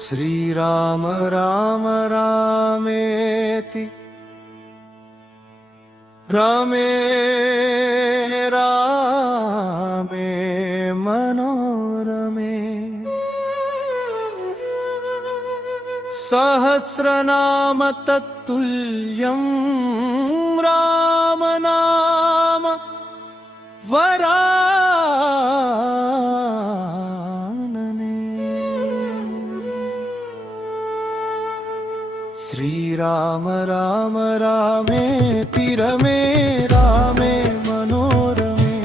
श्रीराम राम रामेति रमे रामे मनोरमे सहस्रनाम तत्तुल्यं राम नाम वरानने। श्रीराम राम रामेति रमे रामे मनोरमे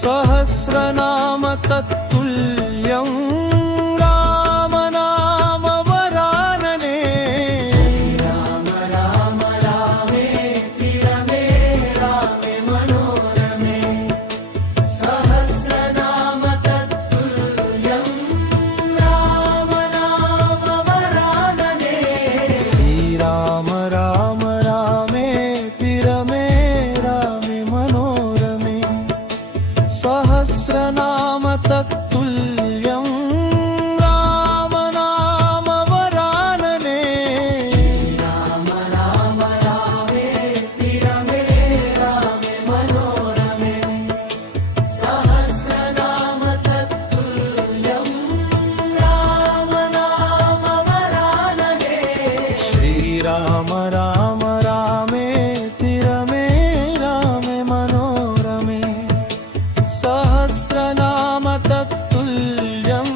सहस्रनाम तत्तुल्यं राम नाम वरानने। श्रीराम राम रामेति रमे रामे मनोरमे सहस्रनाम तत्तुल्यं राम नाम वरानने। श्रीराम राम रामेति रमे रामे मनोरमे सहस्रनाम तत्तुल्यं राम नाम वरानने। श्रीराम राम रामेति रमे रामे मनोरमे सहस्रनाम तत्तुल्यं राम नाम वरानने। श्रीराम राम रामेति रमे रामे मनोरमे सहस्रनाम तत्तुल्यं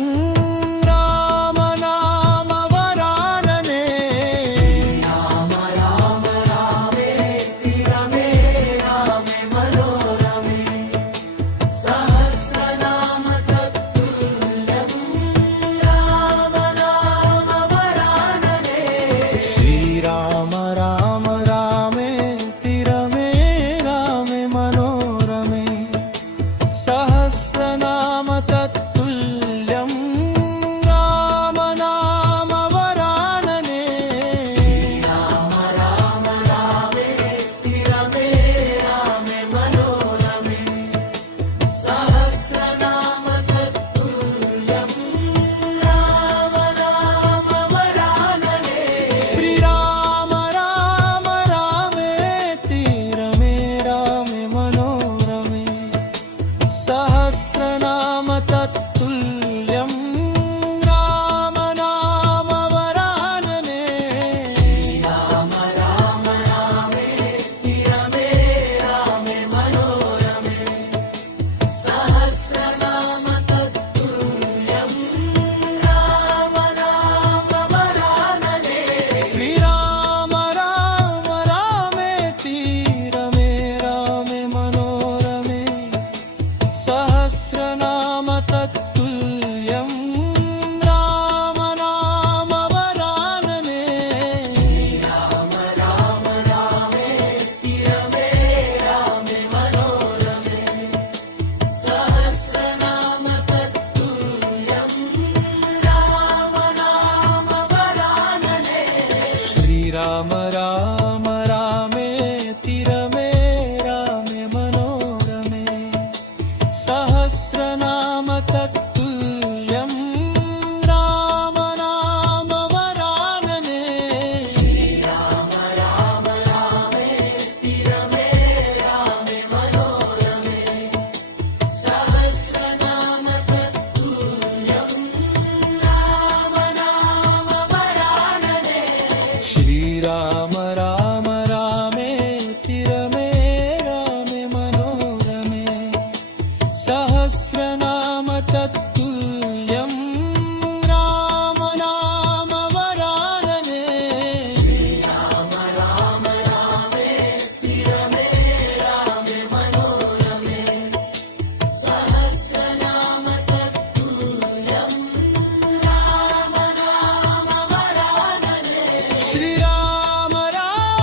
राम नाम वरानने। श्रीराम राम रामेति रमे रामे मनोरमे सहस्रनाम तत्तुल्यं राम नाम वरानने। श्रीराम राम रामेति रमे रामे मनोरमे सहस्रनाम तत्तुल्यं राम नाम वरानने। श्रीराम राम रामेति रमे रामे मनोरमे सहस्रनाम तत्तुल्यं राम नाम वरानने। श्रीराम राम रामेति रमे रामे मनोरमे सहस्रनाम तत्तुल्यं राम नाम वरानने। श्रीराम राम रामेति रमे रामे मनोरमे सहस्रनाम तत्तुल्यं राम नाम वरानने। श्रीराम राम रामेति रमे रामे मनोरमे सहस्रनाम तत्तुल्यं राम नाम वरानने। श्रीराम राम रामेति रमे रामे मनोरमे सहस्रनाम तत्तुल्यं राम नाम वरानने। श्रीराम राम रामेति रमे रामे मनोरमे सहस्रनाम तत्तुल्यं राम नाम वरानने। श्रीराम राम रामेति रमे रामे मनोरमे सहस्रनाम तत्तुल्यं राम नाम वरानने। श्रीराम राम रामेति रमे रामे मनोरमे सहस्रनाम तत्तुल्यं राम नाम वरानने। श्रीराम राम रामेति रमे रामे मनोरमे सहस्रनाम तत्तुल्यं राम नाम वरानने। श्रीराम राम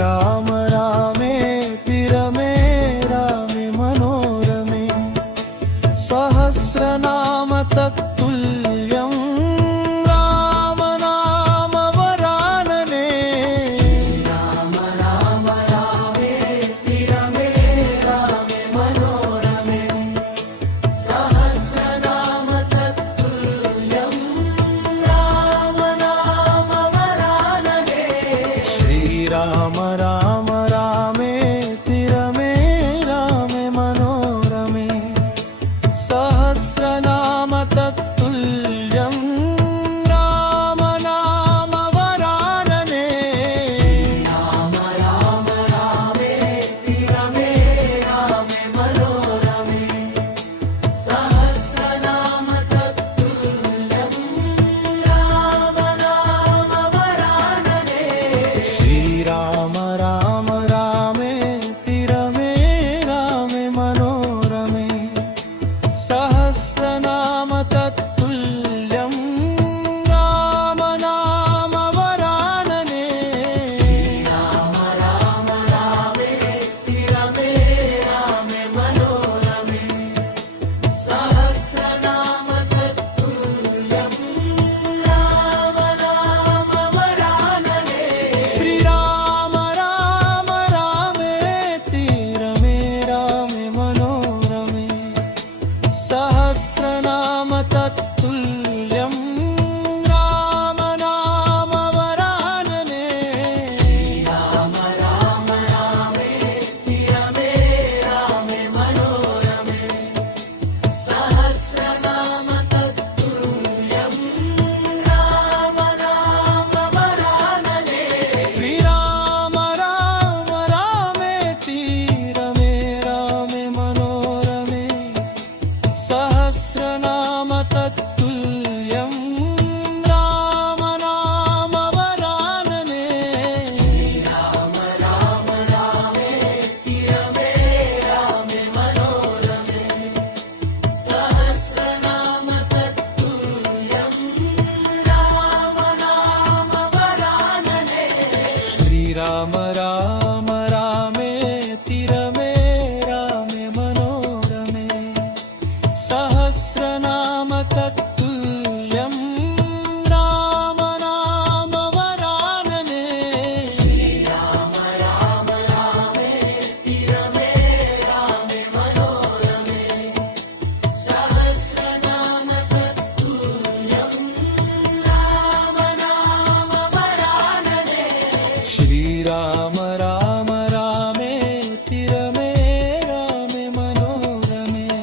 राम रामेति रमे रामे मनोरमे सहस्रनाम तत्तुल्यं राम नाम वरानने राम राम रामेति रमे रामे मनोरमे सहस्रनाम तत्तुल्यं राम नाम वरानने श्रीराम राम रामेति रमे रामे मनोरमे सहस्रनाम तत्तुल्यं राम नाम वरानने राम राम रामेति रमे रामे मनोरमे सहस्रनाम तत्तुल्यं राम नाम वरानने श्रीराम राम रामेति रमे रामे मनोरमे सहस्रनाम तत्तुल्यं राम नाम वरानने राम राम रामेति रमे रामे मनोरमे सहस्रनाम तत्तुल्यं राम नाम वरानने श्रीराम राम रामेति रमे रामे मनोरमे सहस्रनाम तत्तुल्यं राम नाम वरानने राम राम रामेति रमे रामे मनोरमे सहस्रनाम तत्तुल्यं राम नाम वरानने श्रीराम राम रामेति रमे रामे मनोरमे सहस्रनाम तत्तुल्यं राम नाम वरानने श्रीराम राम रामेति रमे रामे मनोरमे सहस्रनाम तत्तुल्यं राम नाम वरानने श्रीराम राम रामेति रमे रामे मनोरमे सहस्रनाम तत्तुल्यं राम नाम वरानने श्रीराम राम रामेति रमे रामे मनोरमे सहस्रनाम तत्तुल्यं राम नाम वरानने श्रीराम राम रामेति रमे रामे मनोरमे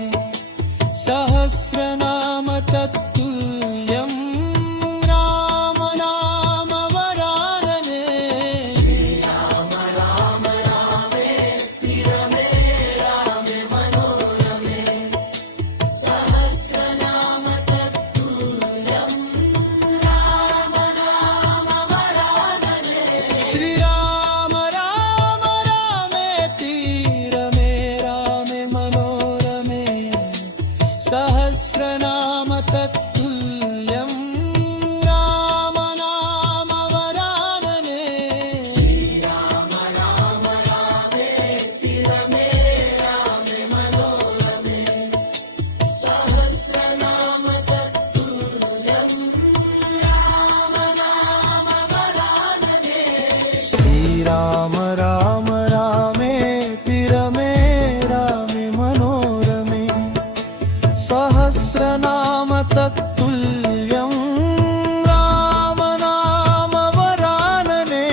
सहस्रनाम तत्तुल्यं राम नाम वरानने श्रीराम राम रामेति रमे रामे मनोरमे सहस्रनाम तत्तुल्यं राम नाम वरानने श्रीराम राम रामेति रमे रामे मनोरमे सहस्रनाम तत्तुल्यं राम नाम वरानने श्रीराम राम रामेति रमे रामे मनोरमे सहस्रनाम तत्तुल्यं राम नाम वरानने श्रीराम राम रामेति रमे रामे मनोरमे सहस्रनाम तत्तुल्यं राम नाम वरानने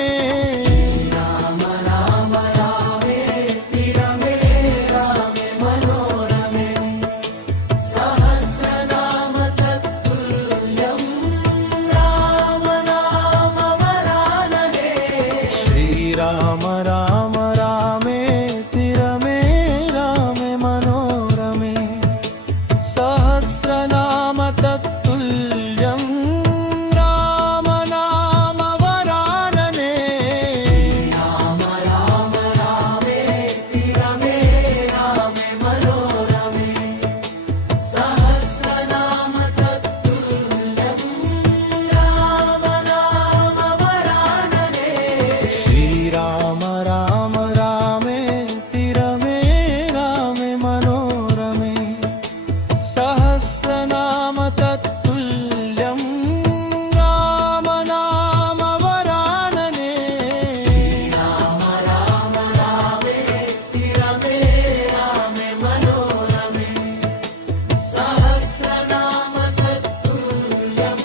राम राम रामेति रमे रामे मनोरमे सहस्रनाम तत्तुल्यं राम नाम वरानने श्रीराम राम रामेति रमे रामे मनोरमे सहस्रनाम तत्तुल्यं राम नाम वरानने राम राम रामेति रमे रामे मनोरमे सहस्रनाम तत्तुल्यं राम नाम वरानने श्री श्रीराम राम रामेति रमे रामे मनोरमे सहस्रनाम तत्तुल्यं राम नाम वरानने श्रीराम राम रामेति रमे रामे मनोरमे सहस्रनाम तत्तुल्यं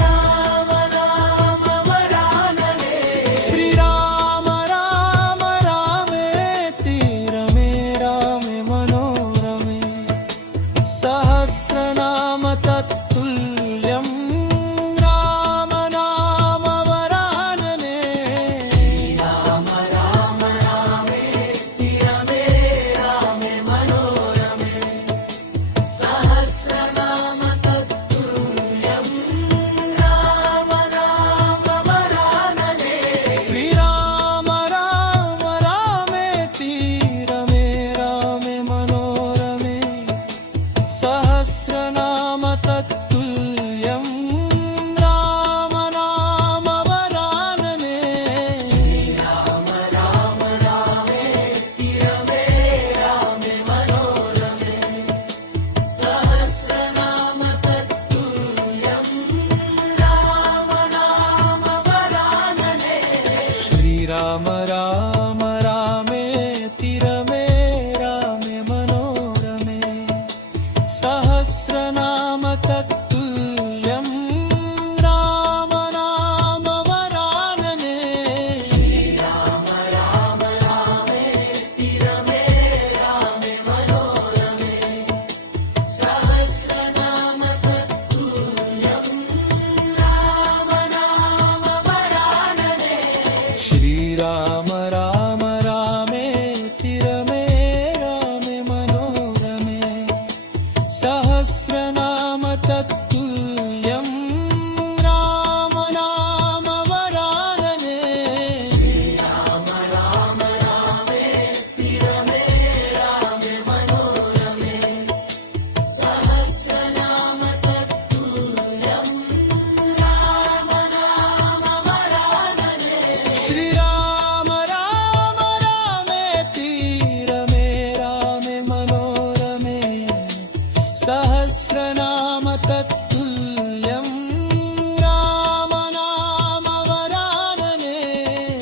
राम नाम वरानने श्रीराम राम रामेति रमे रामे मनोरमे सहस्रनाम तत्तुल्यं राम नाम वरानने श्रीराम राम रामेति रमे रामे मनोरमे सहस्रनाम तत्तुल्यं राम नाम वरानने श्रीराम राम रामेति रमे रामे मनोरमे सहस्रनाम तत्तुल्यं राम नाम वरानने श्रीराम राम रामेति रमे रामे मनोरमे सहस्रनाम तत्तुल्यं राम नाम वरानने श्रीराम राम रामेति रमे रामे मनोरमे सहस्रनाम तत्तुल्यं राम नाम वरानने श्रीराम राम रामेति रमे रामे मनोरमे सहस्रनाम तत्तुल्यं राम नाम वरानने श्रीराम राम रामेति रमे रामे मनोरमे सहस्रनाम तत्तुल्यं राम नाम वरानने श्रीराम राम रामेति रमे रामे मनोरमे सहस्रनाम तत्तुल्यं राम नाम वरानने श्रीराम राम रामेति रमे रामे मनोरमे सहस्रनाम तत्तुल्यं राम नाम वरानने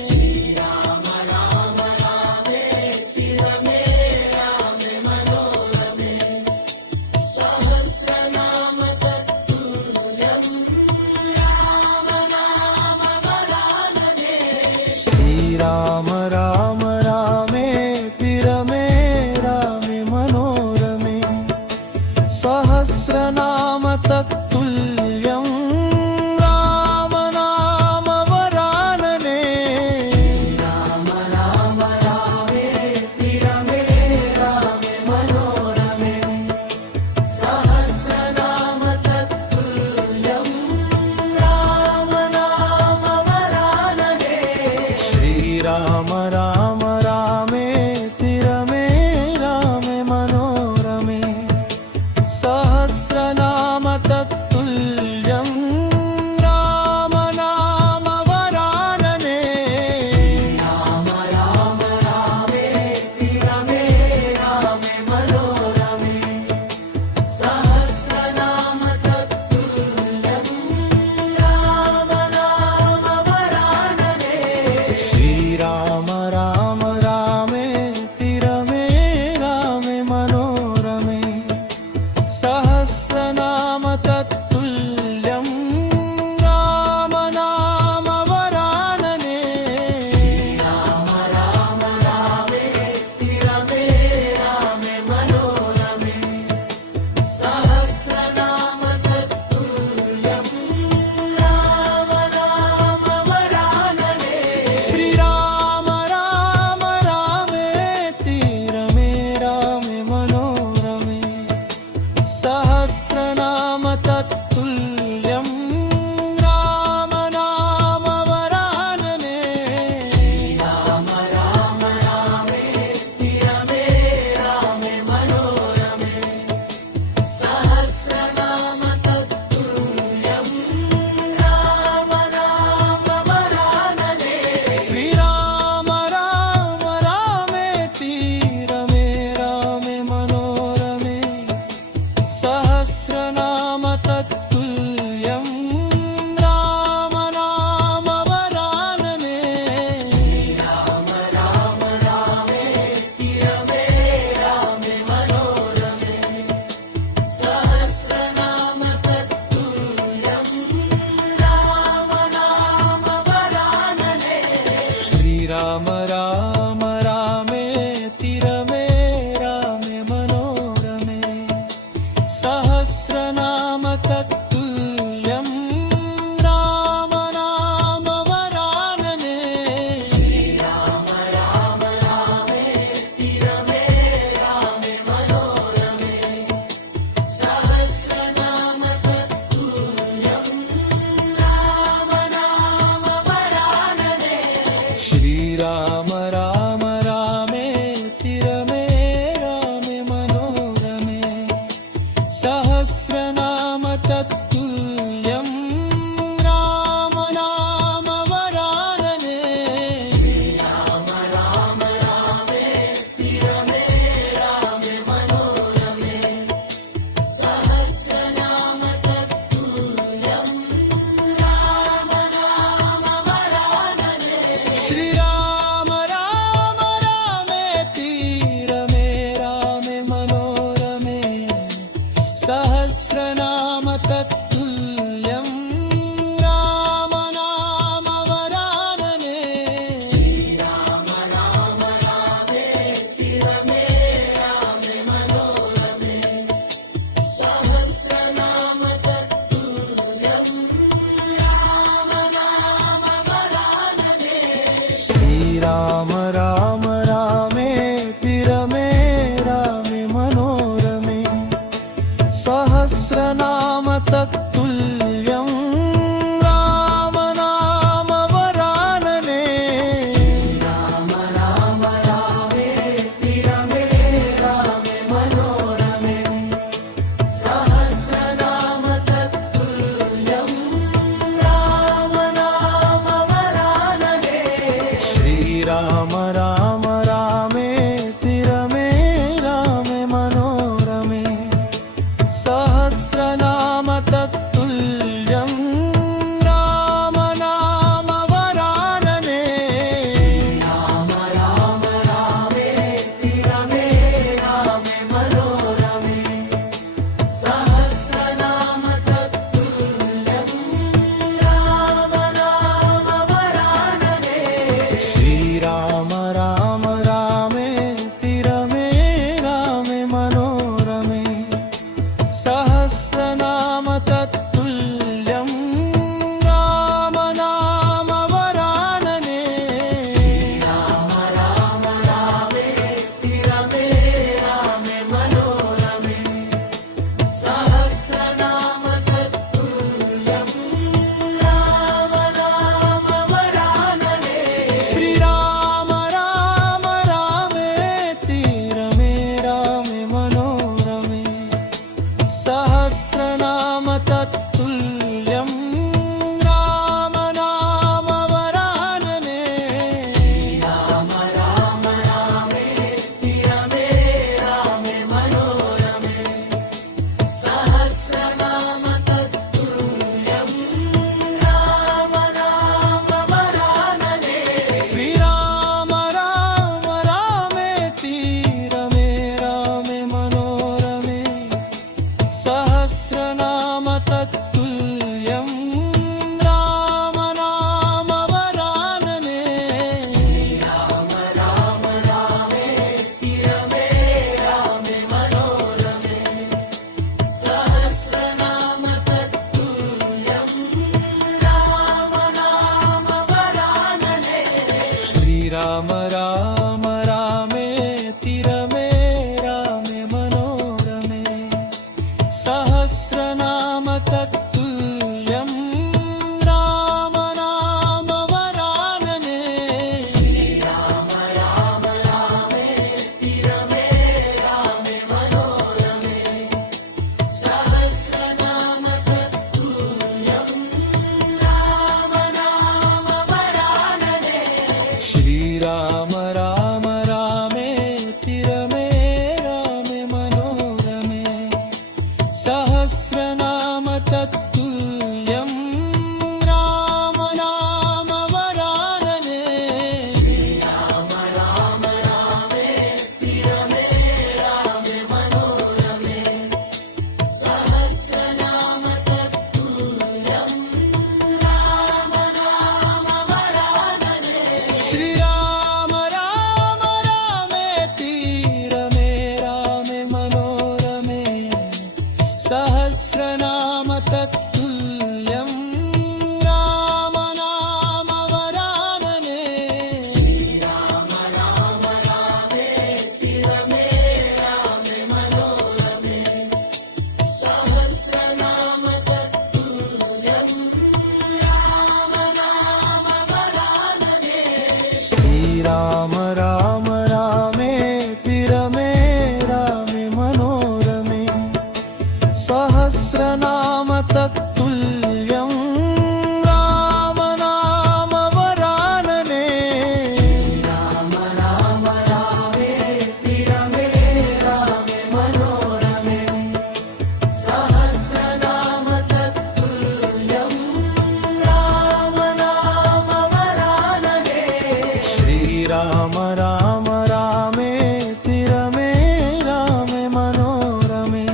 श्रीराम राम रामेति रमे रामे मनोरमे सहस्रनाम तत्तुल्यं राम नाम वरानने श्रीराम राम रामेति रमे रामे मनोरमे सहस्रनाम तत्तुल्यं राम नाम वरानने श्रीराम राम रामेति रमे रामे मनोरमे सहस्रनाम तत्तुल्यं राम नाम वरानने श्रीराम राम रामेति रमे रामे मनोरमे सहस्रनाम तत्तुल्यं राम नाम वरानने श्रीराम राम रामेति रमे रामे मनोरमे सहस्रनाम तत्तुल्यं राम नाम वरानने श्रीराम राम रामेति रमे रामे मनोरमे सहस्रनाम तत्तुल्यं राम नाम वरानने श्रीराम राम रामेति रमे रामे मनोरमे सहस्रनाम तत्तुल्यं राम नाम वरानने श्रीराम राम श्रीराम राम रामेति रमे रामे मनोरमे सहस्रनाम तत्तुल्यं राम नाम वरानने श्रीराम राम रामेति रमे रामे मनोरमे सहस्रनाम तत्तुल्यं राम नाम वरानने श्रीराम राम रामेति रमे रामे मनोरमे सहस्रनाम तत्तुल्यं राम नाम वरानने श्रीराम राम रामेति रमे रामे मनोरमे सहस्रनाम तत्तुल्यं राम नाम वरानने श्रीराम राम रामेति रमे रामे मनोरमे सहस्रनाम तत्तुल्यं राम नाम वरानने श्रीराम राम रामेति रमे रामे मनोरमे सहस्रनाम तत्तुल्यं राम नाम वरानने श्रीराम राम रामेति रमे रामे मनोरमे सहस्रनाम तत्तुल्यं राम नाम वरानने श्रीराम राम रामेति रमे रामे मनोरमे सहस्रनाम तत्तुल्यं राम नाम वरानने श्रीराम राम रामेति रमे रामे मनोरमे सहस्रनाम तत्तुल्यं राम नाम वरानने श्रीराम राम रामेति रमे रामे मनोरमे सहस्रनाम तत्तुल्यं राम नाम वरानने श्रीराम राम रामेति रमे रामे मनोरमे सहस्रनाम तत्तुल्यं राम नाम वरानने श्रीराम राम रामेति रमे रामे मनोरमे सहस्रनाम तत्तुल्यं राम नाम वरानने श्रीराम राम रामेति रमे रामे मनोरमे सहस्रनाम तत्तुल्यं राम नाम वरानने श्रीराम राम रामेति रमे रामे मनोरमे सहस्रनाम तत्तुल्यं राम नाम वरानने श्रीराम राम रामेति रमे रामे मनोरमे सहस्रनाम तत्तुल्यं राम नाम वरानने श्रीराम राम रामेति रमे रामे मनोरमे सहस्रनाम तत्तुल्यं राम नाम वरानने श्रीराम राम रामेति रमे रामे मनोरमे सहस्रनाम तत्तुल्यं राम नाम वरानने श्रीराम राम रामेति रमे रामे मनोरमे सहस्रनाम तत्तुल्यं राम नाम वरानने श्रीराम राम रामेति रमे रामे मनोरमे सहस्रनाम तत्तुल्यं राम नाम वरानने श्रीराम राम रामेति रमे रामे मनोरमे सहस्रनाम तत्तुल्यं राम नाम वरानने श्रीराम श्रीराम राम रामेति रमे रामे मनोरमे सहस्रनाम तत्तुल्यं राम नाम वरानने श्रीराम राम रामेति रमे रामे मनोरमे सहस्रनाम तत्तुल्यं राम नाम वरानने श्रीराम राम रामेति रमे रामे मनोरमे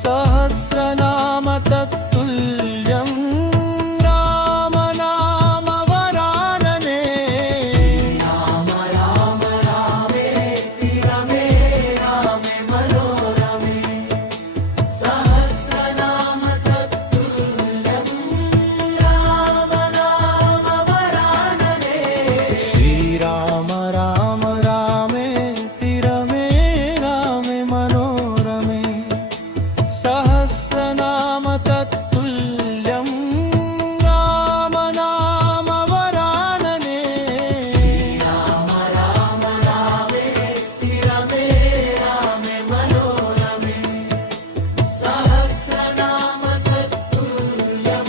सहस्रनाम तत्तुल्यं राम नाम वरानने राम राम रामेति रमे रामे मनोरमे सहस्रनाम तत्तुल्यं राम नाम वरानने श्रीराम राम रामेति रमे रामे मनोरमे सहस्रनाम तत्तुल्यं राम नाम वरानने श्रीराम राम रामेति रमे रामे मनोरमे सहस्रनाम तत्तुल्यं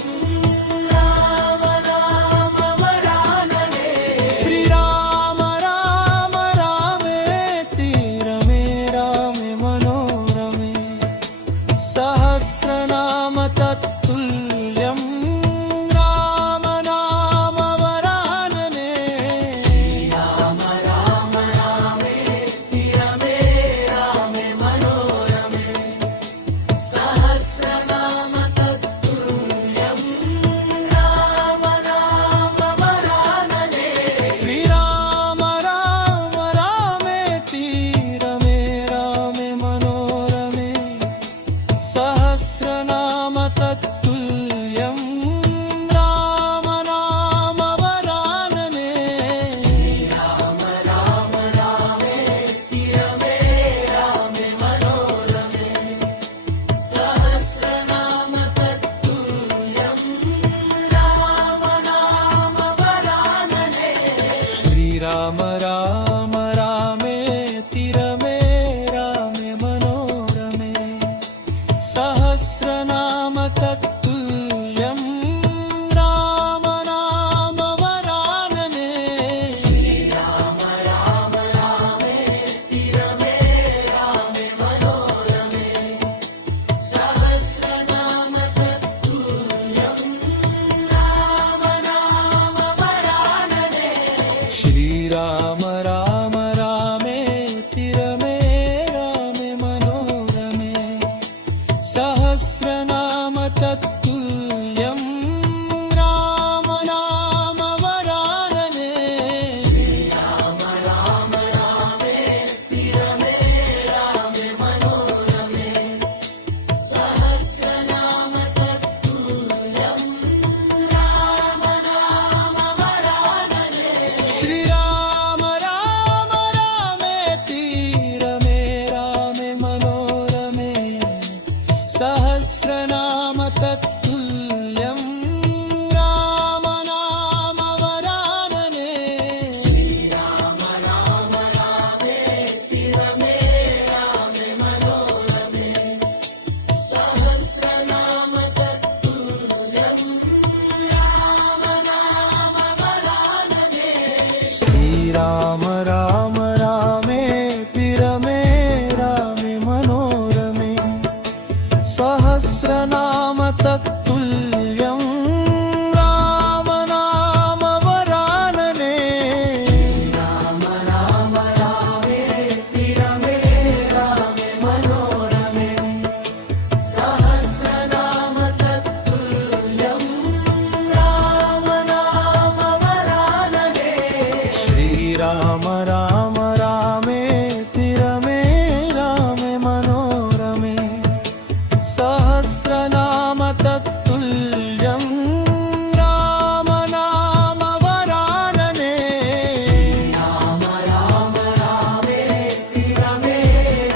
राम नाम वरानने श्रीराम राम रामेति रमे रामे मनोरमे सहस्रनाम तत्तुल्यं राम नाम वरानने श्रीराम राम रामेति रमे रामे मनोरमे सहस्रनाम तत्तुल्यं राम नाम वरानने श्रीराम राम रामेति रमे रामे मनोरमे सहस्रनाम तत्तुल्यं राम नाम वरानने श्रीराम राम रामेति रमे रामे मनोरमे सहस्रनाम तत्तुल्यं राम नाम वरानने श्रीराम राम रामेति रमे रामे मनोरमे सहस्रनाम तत्तुल्यं राम नाम वरानने श्रीराम राम रामेति रमे रामे मनोरमे सहस्रनाम तत्तुल्यं राम नाम वरानने श्रीराम राम रामेति रमे रामे मनोरमे सहस्रनाम तत्तुल्यं राम नाम वरानने श्रीराम राम रामेति रमे रामे मनोरमे सहस्रनाम तत्तुल्यं राम नाम वरानने श्रीराम राम रामेति रमे रामे मनोरमे सहस्रनाम तत्तुल्यं राम नाम वरानने श्रीराम राम रामेति रमे रामे मनोरमे सहस्रनाम तत्तुल्यं राम नाम वरानने श्रीराम राम रामेति रमे रामे मनोरमे सहस्रनाम तत्तुल्यं राम नाम वरानने श्रीराम राम रामेति रमे रामे मनोरमे सहस्रनाम तत्तुल्यं राम नाम वरानने श्रीराम राम रामेति रमे रामे मनोरमे सहस्रनाम तत्तुल्यं राम नाम वरानने श्रीराम राम रामेति रमे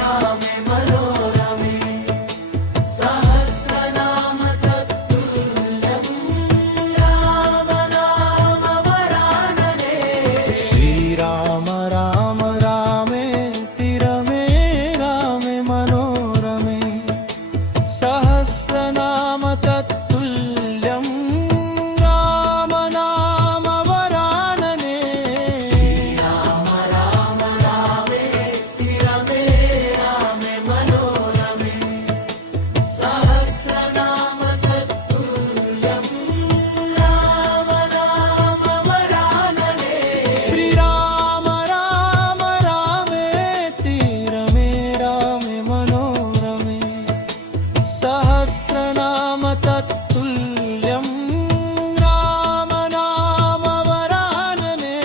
रामे मनोरमे सहस्रनाम तत्तुल्यं राम नाम वरानने శ్రీరామ రామ రామేతి రమే రామే మనోరమే సహస్రనామ తత్తుల్యం రామనామ వరాననే శ్రీరామ రామ రామేతి రమే రామే మనోరమే సహస్రనామ తత్తుల్యం రామనామ వరాననే శ్రీరామ రామ రామేతి రమే రామే మనోరమే సహస్రనామ తత్తుల్యం రామనామ వరాననే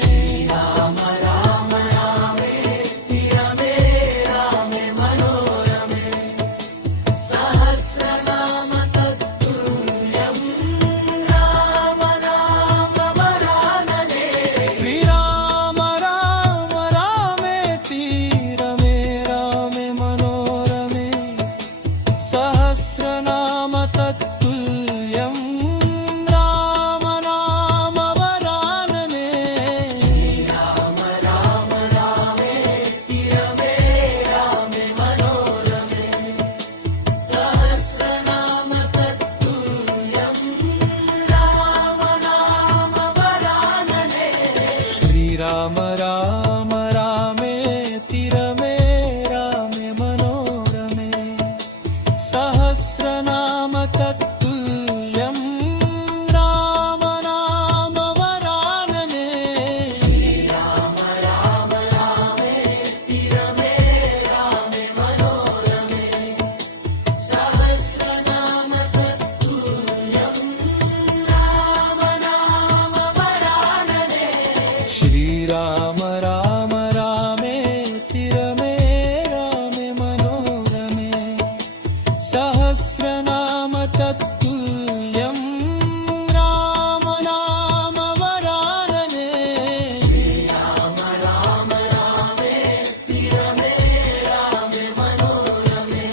శ్రీరామ రామ రామేతి రమే రామే మనోరమే సహస్రనామ తత్తుల్యం రామనామ వరాననే శ్రీరామ రామ రామేతి రమే రామే మనోరమే సహస్రనామ తత్తుల్యం రామనామ వరాననే శ్రీరామ రామ రామేతి రమే రామే మనోరమే సహస్రనామ తత్తుల్యం రామనామ వరాననే శ్రీరామ రామ రామేతి రమే రామే మనోరమే సహస్రనామ తత్తుల్యం రామనామ వరాననే శ్రీరామ రామ రామేతి రమే రామే మనోరమే సహస్రనామ తత్తుల్యం రామనామ వరాననే శ్రీరామ రామ రామేతి రమే రామే మనోరమే సహస్రనామ తత్తుల్యం రామనామ వరాననే శ్రీరామ రామ రామేతి రమే రామే మనోరమే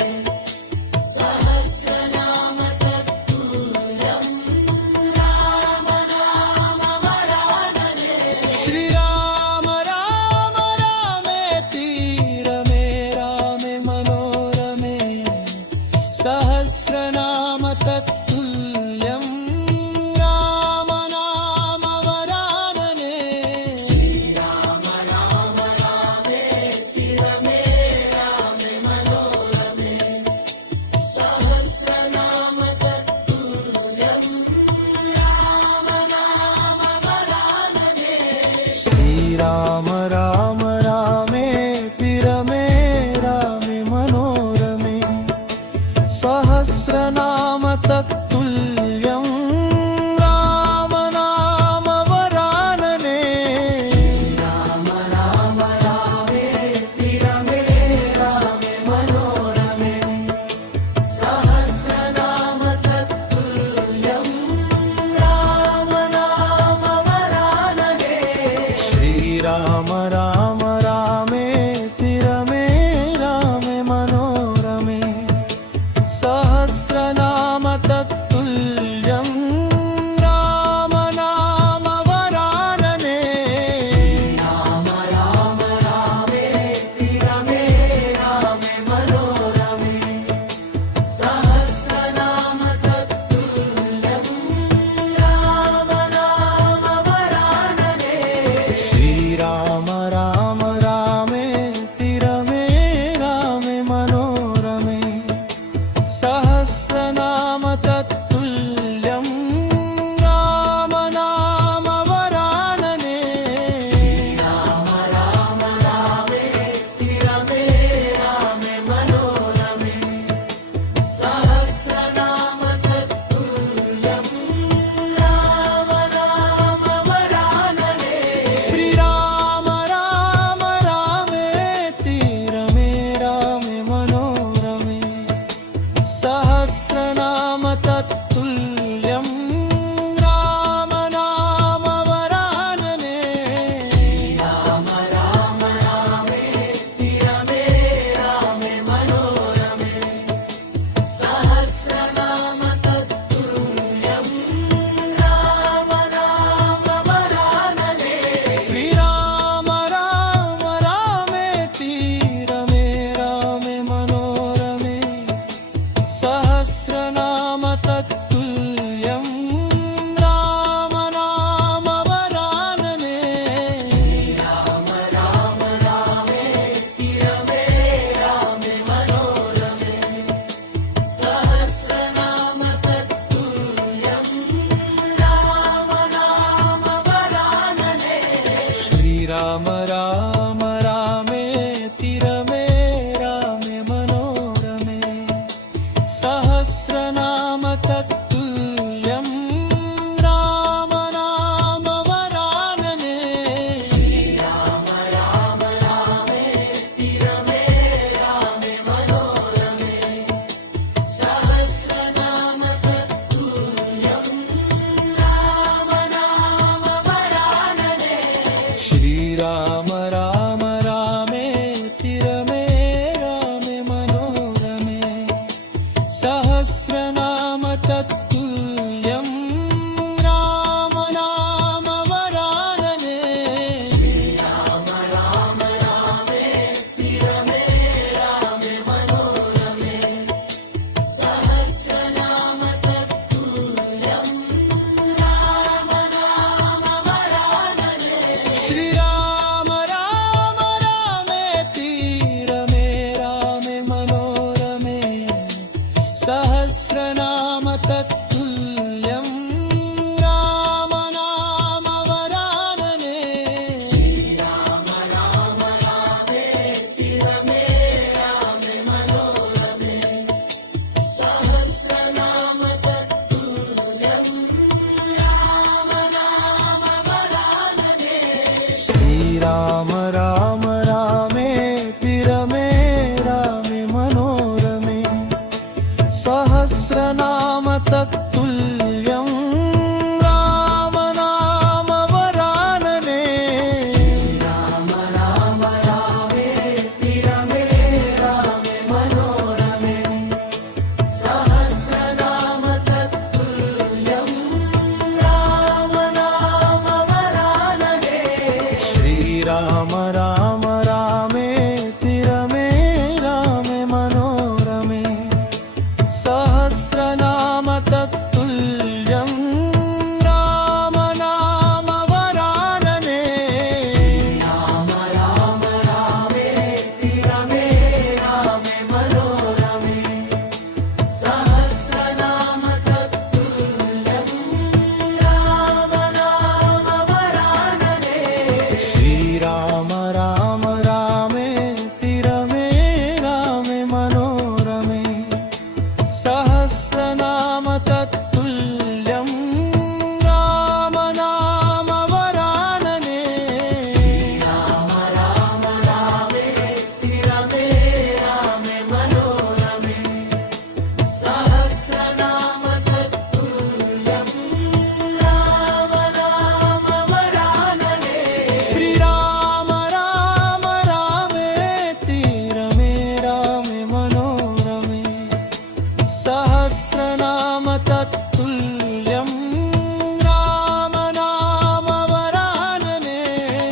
సహస్రనామ తత్తుల్యం రామనామ వరాననే శ్రీరామ రామ రామేతి రమే రామే మనోరమే సహస్రనామ తత్తుల్యం రామనామ వరాననే శ్రీరామ రామ రామేతి రమే రామే మనోరమే సహస్రనామ తత్తుల్యం రామనామ వరాననే శ్రీరామ రామ రామేతి రమే రామే మనోరమే సహస్రనామ తత్తుల్యం రామనామ వరాననే శ్రీరామ రామ రామేతి రమే రామే మనోరమే సహస్రనామ తత్తుల్యం రామనామ వరాననే శ్రీరామ రామ రామేతి రమే రామే మనోరమే సహస్రనామ తత్తుల్యం రామనామ వరాననే శ్రీరామ రామ రామేతి రమే రామే మనోరమే సహస్రనామ తత్తుల్యం రామనామ వరాననే శ్రీరామ రామ రామేతి రమే రామే మనోరమే సహస్రనామ తత్తుల్యం రామనామ వరాననే శ్రీరామ రామ రామేతి రమే రామే మనోరమే సహస్రనామ తత్తుల్యం రామనామ వరాననే శ్రీరామ రామ श्रीराम राम रामेति रमे रामे मनोरमे सहस्रनाम तत्तुल्यं राम नाम वरानने श्रीराम राम रामेति रमे रामे मनोरमे सहस्रनाम तत्तुल्यं राम नाम वरानने श्रीराम राम रामेति रमे रामे मनोरमे सहस्रनाम तत्तुल्यं राम नाम वरानने श्रीराम राम रामेति रमे रामे मनोरमे सहस्रनाम तत्तुल्यं राम नाम वरानने श्रीराम राम रामेति रमे रामे मनोरमे सहस्रनाम तत्तुल्यं राम नाम वरानने श्रीराम राम रामेति रमे रामे मनोरमे सहस्रनाम तत्तुल्यं राम नाम वरानने श्रीराम राम रामेति रमे रामे मनोरमे सहस्रनाम तत्तुल्यं राम नाम वरानने श्रीराम राम रामेति रमे रामे मनोरमे सहस्रनाम तत्तुल्यं राम नाम वरानने श्रीराम राम रामेति रमे रामे मनोरमे सहस्रनाम तत्तुल्यं राम नाम वरानने श्रीराम राम रामेति रमे रामे मनोरमे सहस्रनाम तत्तुल्यं राम नाम वरानने श्रीराम राम रामेति रमे रामे मनोरमे सहस्रनाम तत्तुल्यं राम नाम वरानने श्रीराम राम रामेति रमे रामे मनोरमे सहस्रनाम तत्तुल्यं राम नाम वरानने श्रीराम राम रामेति रमे रामे मनोरमे सहस्रनाम तत्तुल्यं राम नाम वरानने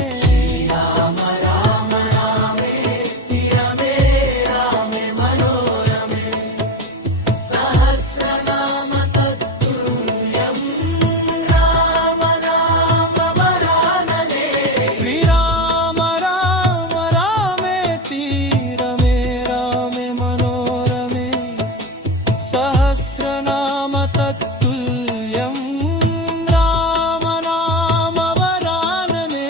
श्रीराम राम रामेति रमे रामे मनोरमे सहस्रनाम तत्तुल्यं राम नाम वरानने श्रीराम राम रामेति रमे रामे मनोरमे सहस्रनाम तत्तुल्यं राम नाम वरानने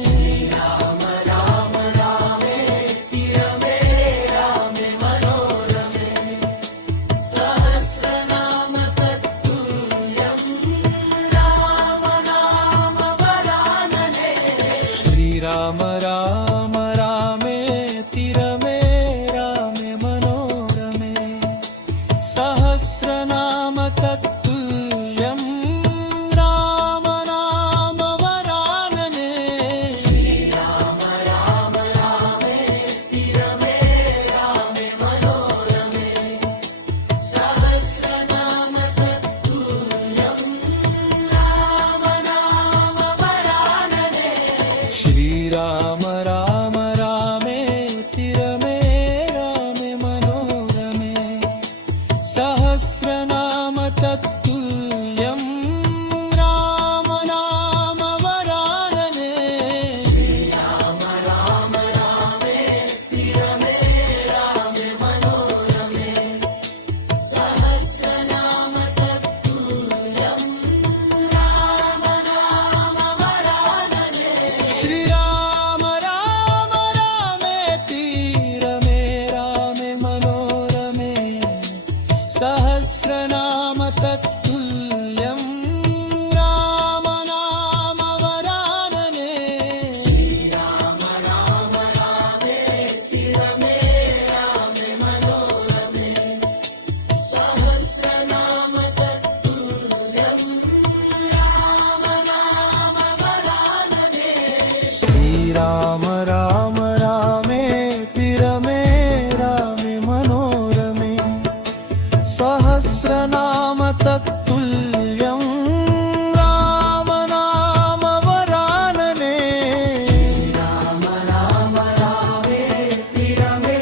श्रीराम राम रामेति रमे रामे मनोरमे सहस्रनाम तत्तुल्यं राम नाम वरानने श्रीराम राम रामेति रमे रामे मनोरमे सहस्रनाम तत्तुल्यं राम नाम वरानने श्रीराम राम रामेति रमे रामे मनोरमे सहस्रनाम तत्तुल्यं राम नाम वरानने श्रीराम राम रामेति रमे रामे मनोरमे सहस्रनाम तत्तुल्यं राम नाम वरानने श्रीराम राम रामेति रमे रामे मनोरमे सहस्रनाम तत्तुल्यं राम नाम वरानने श्रीराम श्रीराम राम रामेति रमे रामे मनोरमे सहस्रनाम तत्तुल्यं राम नाम वरानने श्रीराम राम रामेति रमे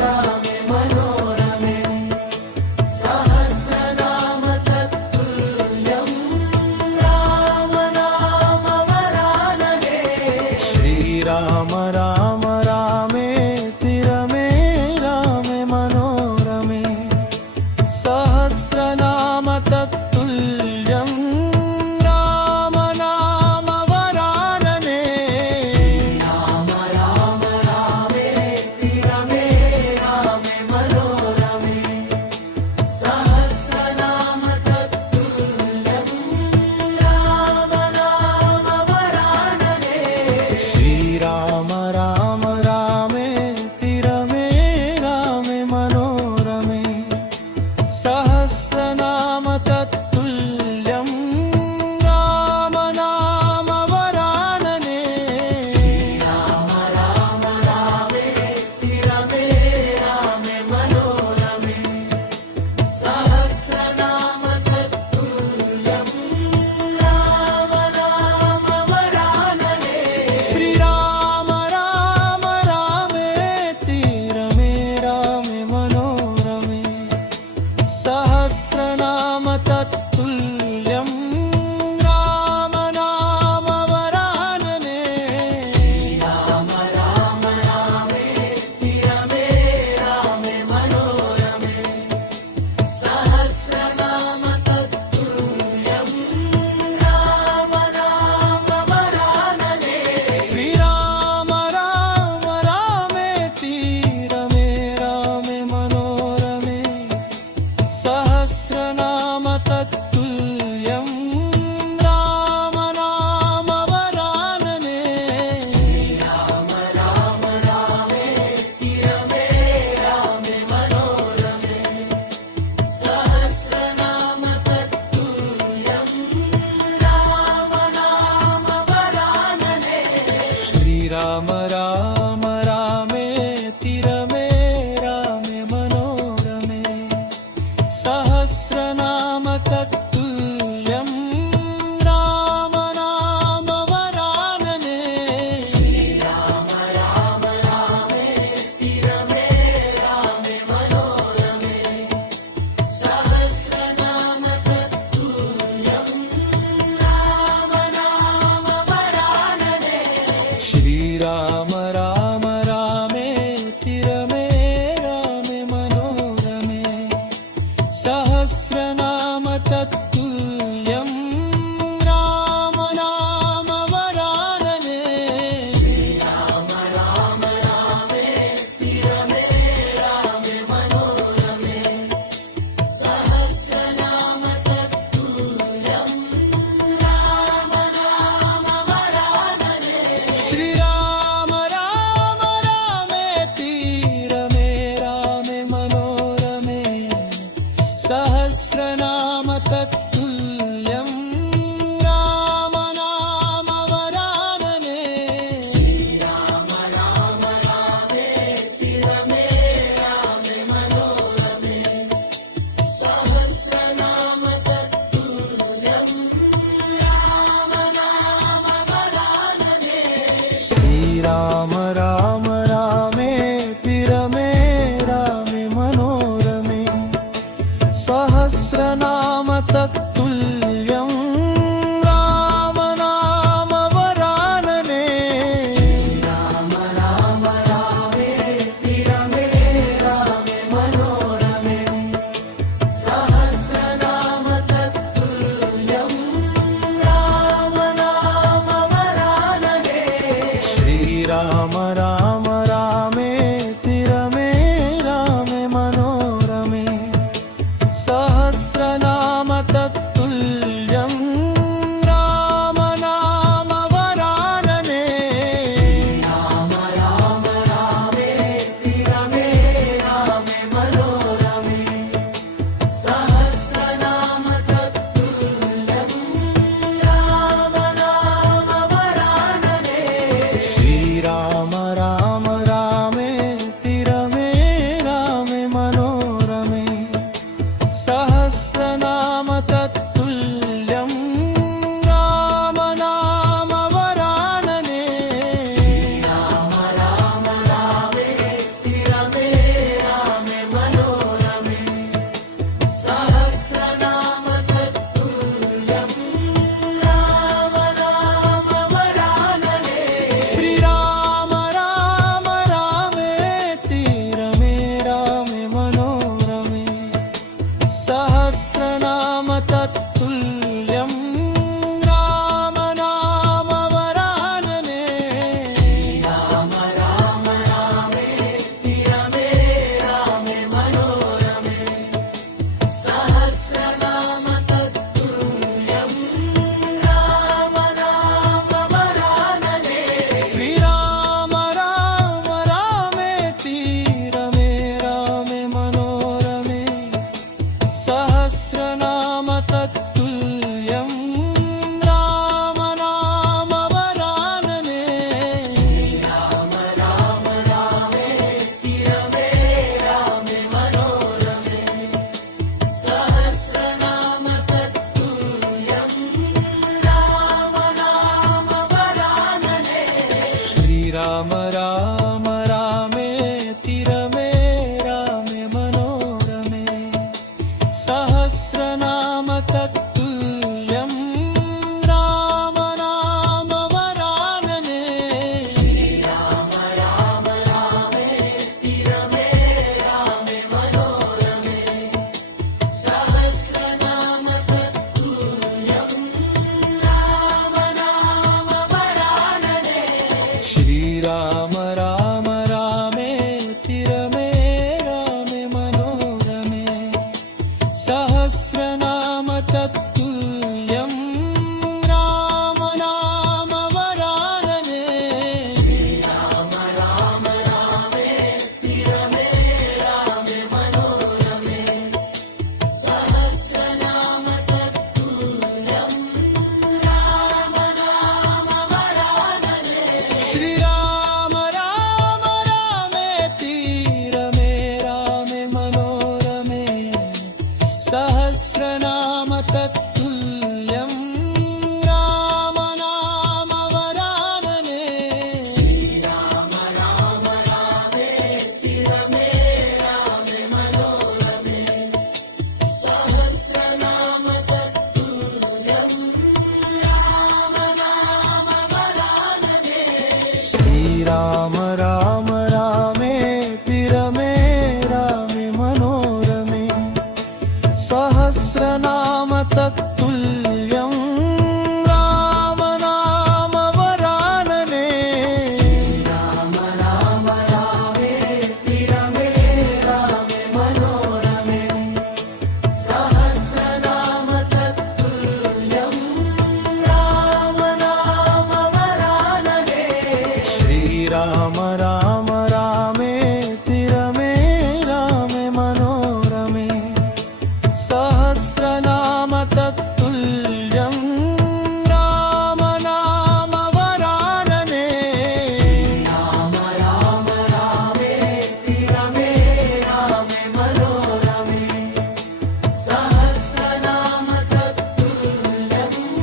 रामे मनोरमे सहस्रनाम तत्तुल्यं राम नाम वरानने श्रीराम राम रामेति रमे रामे मनोरमे सहस्रनाम तत्तुल्यं राम नाम वरानने श्रीराम राम रामेति रमे रामे मनोरमे सहस्रनाम तत्तुल्यं राम नाम वरानने श्रीराम राम रामेति रमे रामे मनोरमे सहस्रनाम तत्तुल्यं राम नाम वरानने श्रीराम राम रामेति रमे रामे मनोरमे सहस्रनाम तत्तुल्यं राम नाम वरानने श्रीराम राम रामेति रमे रामे मनोरमे सहस्रनाम तत्तुल्यं राम नाम वरानने श्रीराम राम रामेति रमे रामे मनोरमे सहस्रनाम तत्तुल्यं राम नाम वरानने श्रीराम राम रामेति रमे रामे मनोरमे सहस्रनाम तत्तुल्यं राम नाम वरानने श्रीराम राम रामेति रमे रामे मनोरमे सहस्रनाम तत्तुल्यं राम नाम वरानने श्रीराम राम रामेति रमे रामे मनोरमे सहस्रनाम तत्तुल्यं राम नाम वरानने श्रीराम राम रामेति रमे रामे मनोरमे सहस्रनाम तत्तुल्यं राम नाम वरानने श्रीराम राम रामेति रमे रामे मनोरमे सहस्रनाम तत्तुल्यं राम नाम वरानने श्रीराम राम रामेति रमे रामे मनोरमे सहस्रनाम तत्तुल्यं राम नाम वरानने श्रीराम राम रामेति रमे रामे मनोरमे सहस्रनाम तत्तुल्यं राम नाम वरानने श्रीराम राम रामेति रमे रामे मनोरमे सहस्रनाम तत्तुल्यं राम नाम वरानने श्रीराम राम रामेति रमे रामे मनोरमे सहस्रनाम तत्तुल्यं राम नाम वरानने श्रीराम राम रामेति रमे रामे मनोरमे सहस्रनाम तत्तुल्यं राम नाम वरानने श्रीराम राम रामेति रमे रामे मनोरमे सहस्रनाम तत्तुल्यं राम नाम वरानने श्रीराम राम रामेति रमे रामे मनोरमे सहस्रनाम तत्तुल्यं राम नाम वरानने श्रीराम राम रामेति रमे रामे मनोरमे सहस्रनाम तत्तुल्यं राम नाम वरानने श्रीराम राम रामेति रमे रामे मनोरमे सहस्रनाम तत्तुल्यं राम नाम वरानने श्रीराम राम रामेति रमे रामे मनोरमे सहस्रनाम तत्तुल्यं राम नाम वरानने श्रीराम राम रामेति रमे रामे मनोरमे सहस्रनाम तत्तुल्यं राम नाम वरानने श्रीराम राम रामेति रमे रामे मनोरमे सहस्रनाम तत्तुल्यं राम नाम वरानने श्रीराम राम रामेति रमे रामे मनोरमे सहस्रनाम तत्तुल्यं राम नाम वरानने श्रीराम राम रामेति रमे रामे मनोरमे सहस्रनाम तत्तुल्यं राम नाम वरानने श्रीराम राम रामेति रमे रामे मनोरमे सहस्रनाम तत्तुल्यं राम नाम वरानने श्रीराम राम रामेति रमे रामे मनोरमे सहस्रनाम तत्तुल्यं राम नाम वरानने श्रीराम राम रामेति रमे रामे मनोरमे सहस्रनाम तत्तुल्यं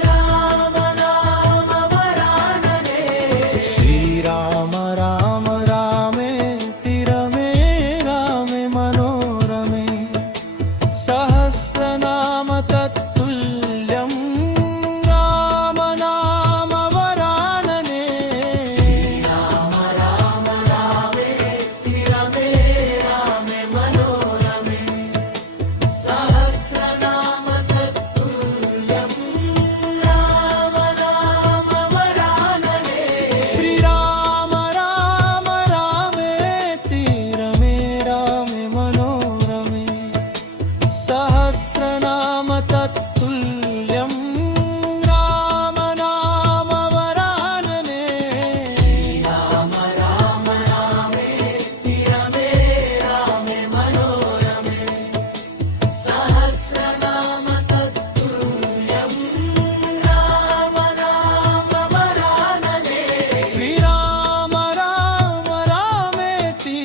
राम नाम वरानने श्रीराम राम रामेति रमे रामे मनोरमे सहस्रनाम तत्तुल्यं राम नाम वरानने श्रीराम राम रामेति रमे रामे मनोरमे सहस्रनाम तत्तुल्यं राम नाम वरानने श्रीराम राम रामेति रमे रामे मनोरमे सहस्रनाम तत्तुल्यं राम नाम वरानने श्रीराम राम रामेति रमे रामे मनोरमे सहस्रनाम तत्तुल्यं राम नाम वरानने श्रीराम राम रामेति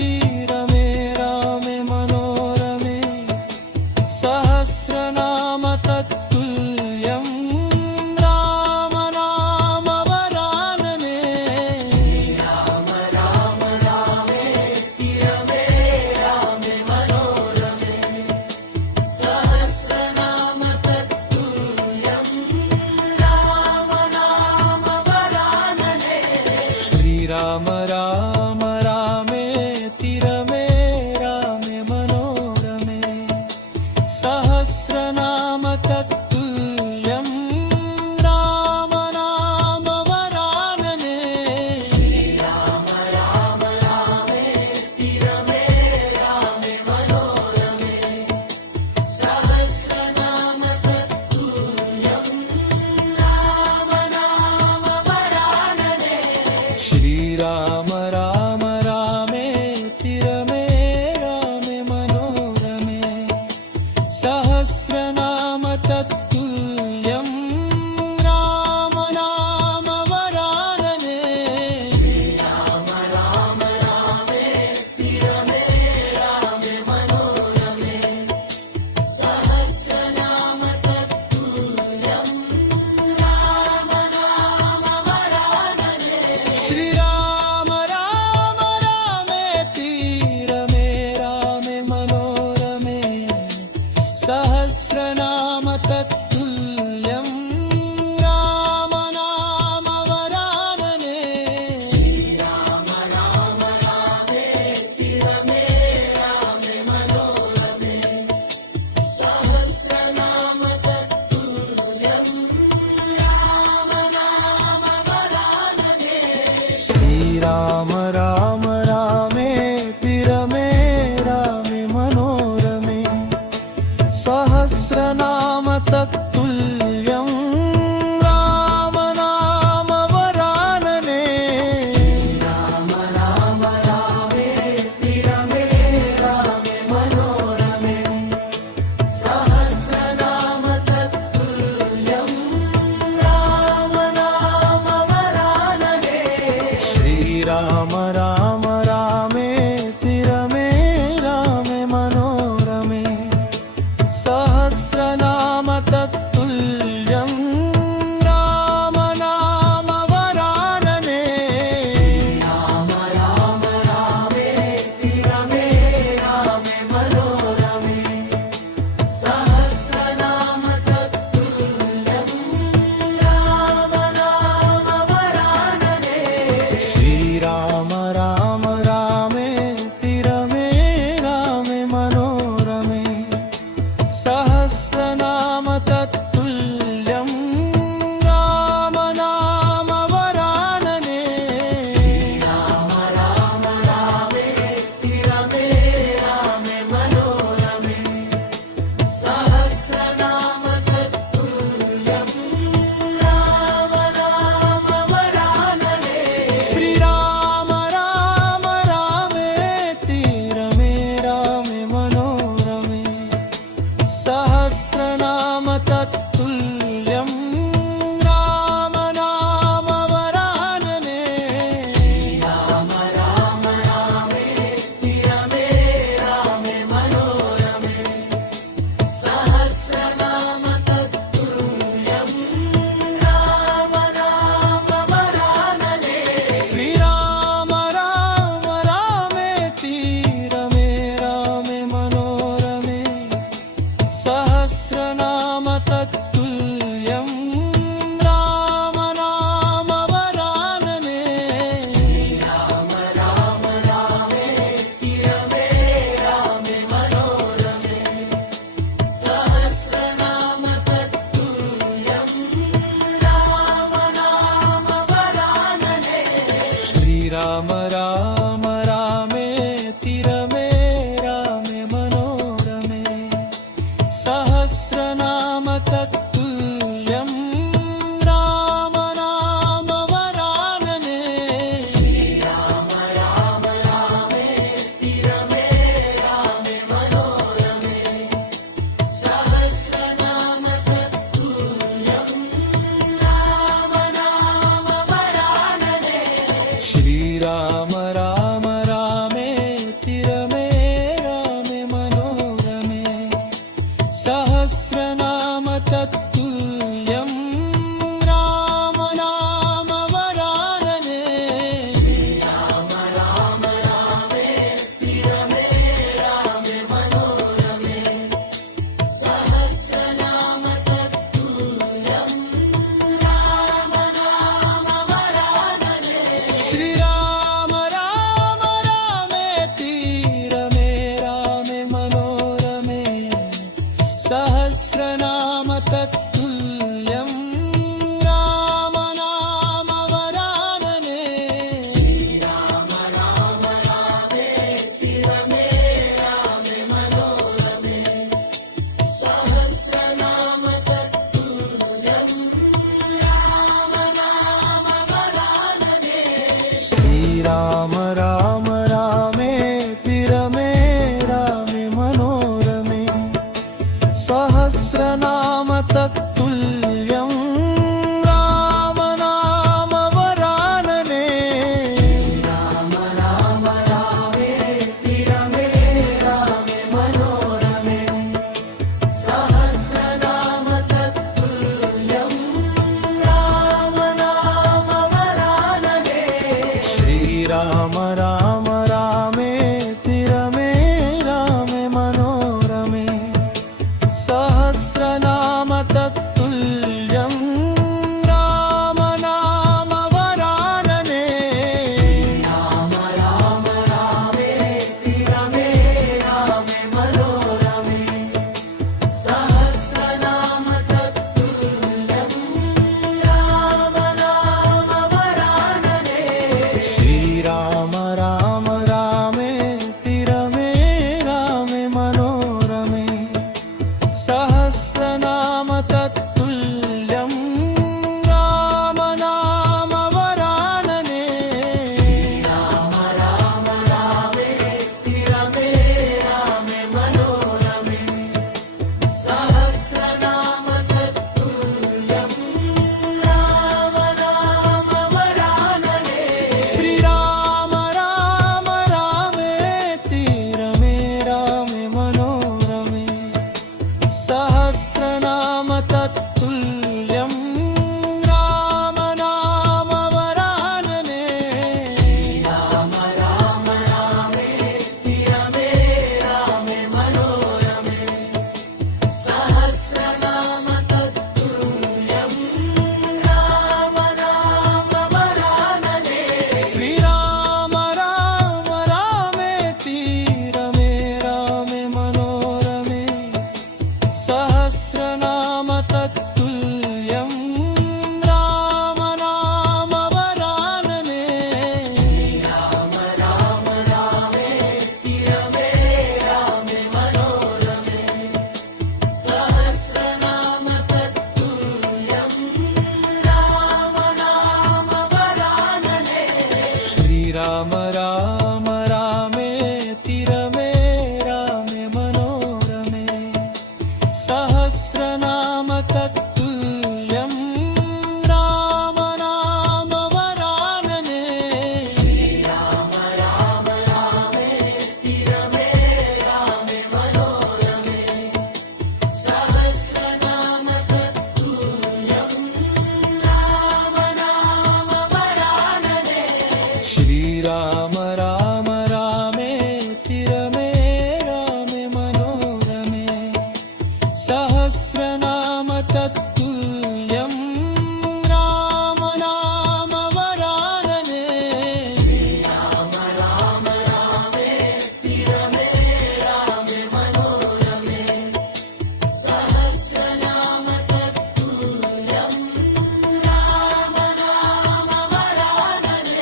रमे रामे मनोरमे सहस्रनाम तत्तुल्यं राम नाम वरानने श्रीराम राम रामेति रमे रामे मनोरमे सहस्रनाम तत्तुल्यं राम नाम वरानने श्रीराम राम रामेति रमे रामे मनोरमे सहस्रनाम तत्तुल्यं राम नाम वरानने श्रीराम राम रामेति रमे रामे मनोरमे सहस्रनाम तत्तुल्यं राम नाम वरानने श्रीराम राम रामेति रमे रामे मनोरमे सहस्रनाम तत्तुल्यं राम नाम वरानने श्रीराम राम रामेति रमे रामे मनोरमे सहस्रनाम तत्तुल्यं राम नाम वरानने श्रीराम राम रामेति रमे रामे मनोरमे सहस्रनाम तत्तुल्यं राम नाम वरानने राम राम रामेति रमे रामे मनोरमे सहस्रनाम तत्तुल्यं राम नाम वरानने श्रीराम राम रामेति रमे रामे मनोरमे सहस्रनाम तत्तुल्यं राम नाम वरानने राम राम रामेति रमे रामे मनोरमे सहस्रनाम तत्तुल्यं राम नाम वरानने श्रीराम राम रामेति रमे रामे मनोरमे सहस्रनाम तत्तुल्यं राम नाम वरानने राम राम रामेति रमे रामे मनोरमे सहस्रनाम तत्तुल्यं राम नाम वरानने श्रीराम राम रामेति रमे रामे मनोरमे सहस्रनाम तत्तुल्यं राम नाम वरानने राम राम रामेति रमे रामे मनोरमे सहस्रनाम तत्तुल्यं राम नाम वरानने श्रीराम राम रामेति रमे रामे मनोरमे सहस्रनाम तत्तुल्यं राम नाम वरानने श्रीराम राम रामेति रमे रामे मनोरमे सहस्रनाम तत्तुल्यं राम नाम वरानने श्रीराम राम रामेति रमे रामे मनोरमे सहस्रनाम तत्तुल्यं राम नाम वरानने श्रीराम राम रामेति रमे रामे मनोरमे सहस्रनाम तत्तुल्यं राम नाम वरानने श्रीराम राम रामेति रमे रामे मनोरमे सहस्रनाम तत्तुल्यं राम नाम वरानने श्रीराम राम रामेति रमे रामे मनोरमे सहस्रनाम तत्तुल्यं राम नाम वरानने श्रीराम राम रामेति रमे रामे मनोरमे सहस्रनाम तत्तुल्यं राम नाम वरानने श्रीराम राम रामेति रमे रामे मनोरमे सहस्रनाम तत्तुल्यं राम नाम वरानने श्रीराम राम रामेति रमे रामे मनोरमे सहस्रनाम तत्तुल्यं राम नाम वरानने राम राम रामेति रमे रामे मनोरमे सहस्रनाम तत्तुल्यं राम नाम वरानने श्रीराम राम रामेति रमे रामे मनोरमे सहस्रनाम तत्तुल्यं राम नाम वरानने राम राम रामेति रमे रामे मनोरमे सहस्रनाम तत्तुल्यं राम नाम वरानने श्रीराम राम रामेति रमे रामे मनोरमे सहस्रनाम तत्तुल्यं राम नाम वरानने श्रीराम राम रामेति रमे रामे मनोरमे सहस्रनाम तत्तुल्यं राम नाम वरानने श्रीराम राम रामेति रमे रामे मनोरमे सहस्रनाम तत्तुल्यं राम नाम वरानने श्रीराम राम रामेति रमे रामे मनोरमे सहस्रनाम तत्तुल्यं राम नाम वरानने श्रीराम राम रामेति रमे रामे मनोरमे सहस्रनाम तत्तुल्यं राम नाम वरानने श्रीराम राम रामेति रमे रामे मनोरमे सहस्रनाम तत्तुल्यं राम नाम वरानने श्रीराम राम रामेति रमे रामे मनोरमे सहस्रनाम तत्तुल्यं राम नाम वरानने श्रीराम राम रामेति रमे रामे मनोरमे सहस्रनाम तत्तुल्यं राम नाम वरानने श्रीराम राम रामेति रमे रामे मनोरमे सहस्रनाम तत्तुल्यं राम नाम वरानने श्रीराम राम रामेति रमे रामे मनोरमे सहस्रनाम तत्तुल्यं राम नाम वरानने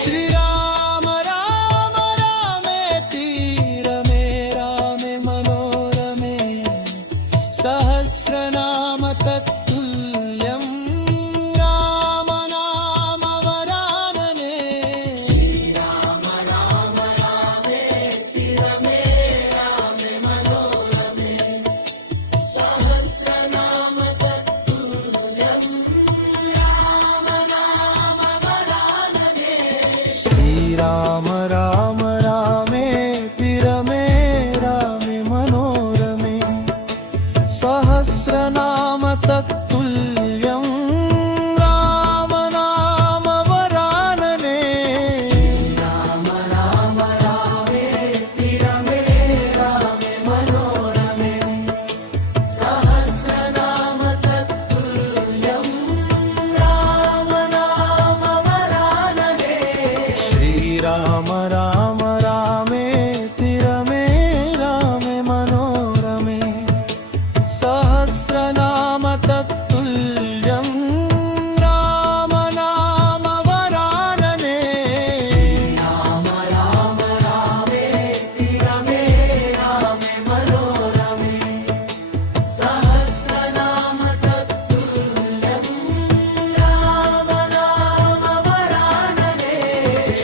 श्रीराम राम रामेति रमे रामे मनोरमे सहस्रनाम तत्तुल्यं राम नाम वरानने श्रीराम राम रामेति रमे रामे मनोरमे सहस्रनाम तत्तुल्यं राम नाम वरानने श्रीराम राम रामेति रमे रामे मनोरमे सहस्रनाम तत्तुल्यं राम नाम वरानने श्रीराम राम रामेति रमे रामे मनोरमे सहस्रनाम तत्तुल्यं राम नाम वरानने श्रीराम राम रामेति रमे रामे मनोरमे सहस्रनाम तत्तुल्यं राम नाम वरानने श्रीराम राम रामेति रमे रामे मनोरमे सहस्रनाम तत्तुल्यं राम नाम वरानने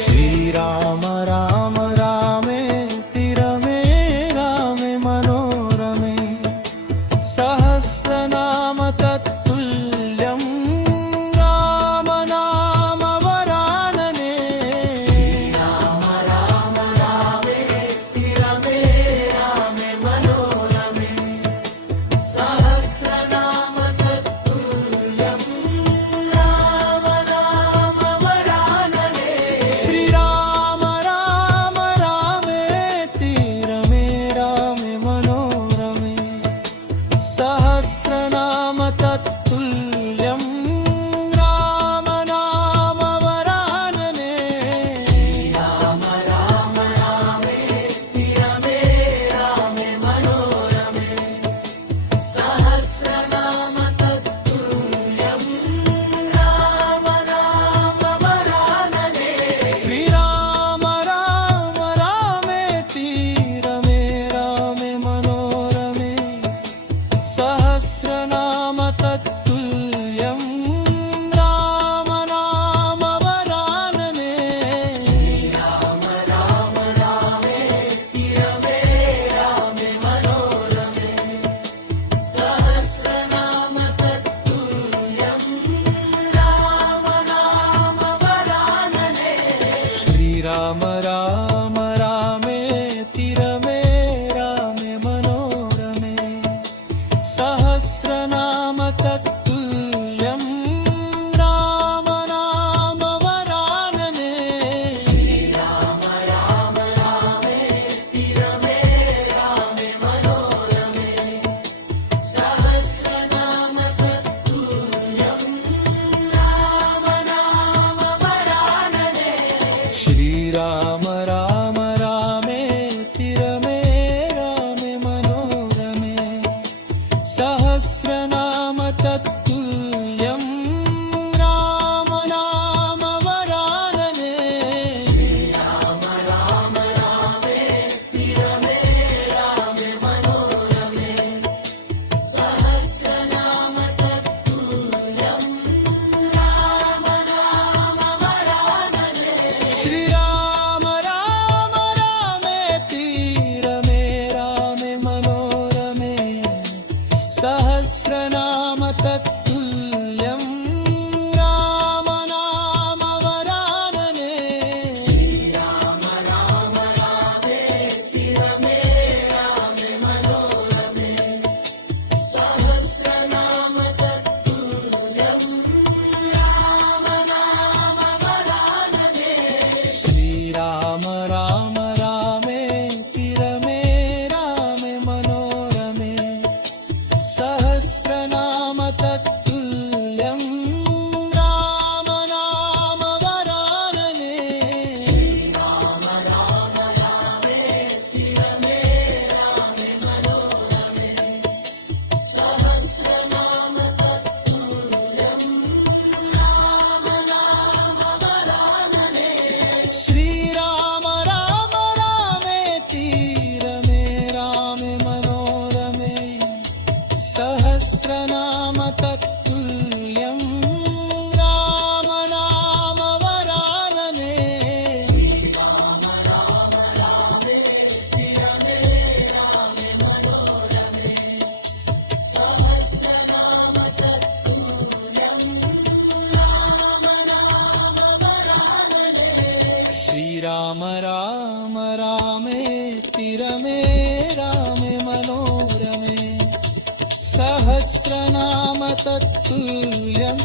श्रीराम राम रामेति रमे रामे मनोरमे सहस्रनाम तत्तुल्यं राम नाम वरानने श्रीराम राम रामेति रमे रामे मनोरमे सहस्रनाम तत्तुल्यं राम नाम वरानने श्रीराम राम श्रीराम राम रामेति रमे रामे मनोरमे सहस्रनाम तत्तुल्यं राम नाम वरानने श्रीराम राम रामेति रमे रामे मनोरमे सहस्रनाम तत्तुल्यं राम नाम वरानने श्रीराम राम रामेति रमे रामे मनोरमे सहस्रनाम तत्तुल्यं राम नाम वरानने श्रीराम राम रामेति रमे रामे मनोरमे सहस्रनाम तत्तुल्यं राम नाम वरानने श्रीराम राम रामेति रमे रामे मनोरमे सहस्रनाम तत्तुल्यं राम नाम वरानने श्रीराम राम रामेति रमे रामे मनोरमे सहस्रनाम तत्तुल्यं राम नाम वरानने श्रीराम राम रामेति रमे रामे मनोरमे सहस्रनाम तत्तुल्यं राम नाम वरानने श्रीराम राम रामेति रमे रामे मनोरमे सहस्रनाम तत्तुल्यं राम नाम वरानने श्रीराम राम रामेति रमे रामे मनोरमे सहस्रनाम तत्तुल्यं राम नाम वरानने श्रीराम राम रामेति रमे रामे मनोरमे सहस्रनाम तत्तुल्यं राम नाम वरानने श्रीराम राम रामेति रमे रामे मनोरमे सहस्रनाम तत्तुल्यं